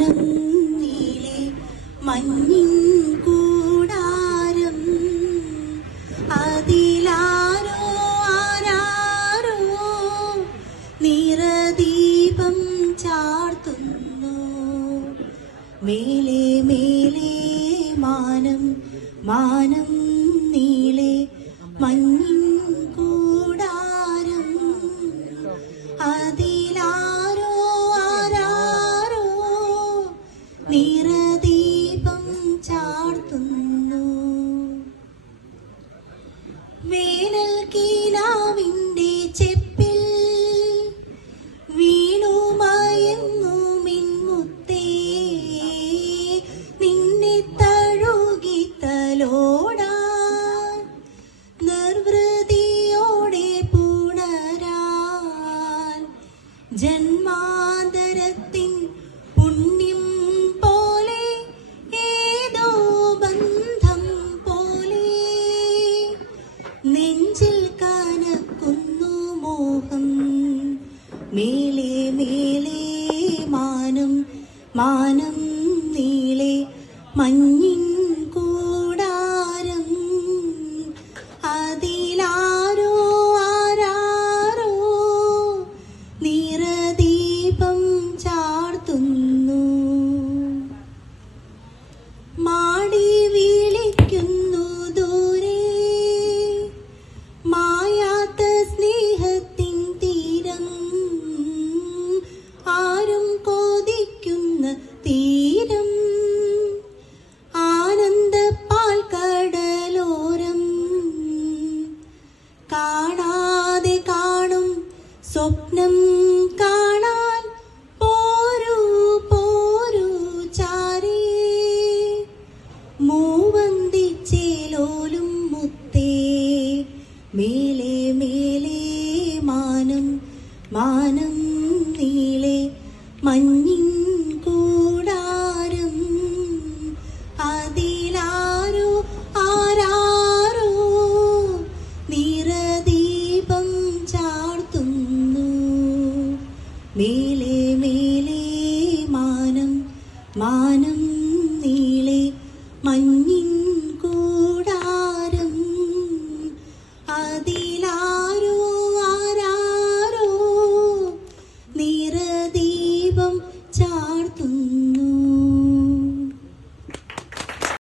മാനം നീളെ മഞ്ഞിൻ കൂടാരം അതിലാരോ ആരാരോ നിറദീപം ചാർത്തുന്നു. മേലെ മേലെ മാനം മാനം നീളെ മഞ്ഞിൻ കൂടാരം അതിലാരോ ആരാരോ നിറദീപം ചാർത്തുന്നു. വേനൽ കിനാവിന്റെ ചെപ്പിൽ വീണുമയങ്ങു മിൻമുത്തേ നിന്നെ തഴുകി തലോടാൻ നിർവൃതിയോടെ പുണരാൻ ജന്മാന്തരത്തിൻ പുണ്യം പോലെ ഏതോ ബന്ധം പോലെ നെഞ്ചിൽ കനക്കുന്നു മോഹം. മേലെ മേലെ മാനം മാനം നീളെ മഞ്ഞിൻ കൂടാരം അതിലാരോ ആരാരോ നിറദീപം ചാർത്തുന്നു. മാടി വിളിക്കുന്നു ദൂരെ മായാത്ത സ്നേഹത്തിൻ തീരം ആരും കൊതിക്കുന്ന തീരം ആനന്ദപ്പാൽ കടലോരം കാണാതെ കാണും സ്വപ്നം കാണാൻ പോരൂ പോരൂ ചാരേ മൂവന്തിച്ചേലോലും മുത്തേ. മേലെ മേലെ മാനം മാനം നീളെ മഞ്ഞ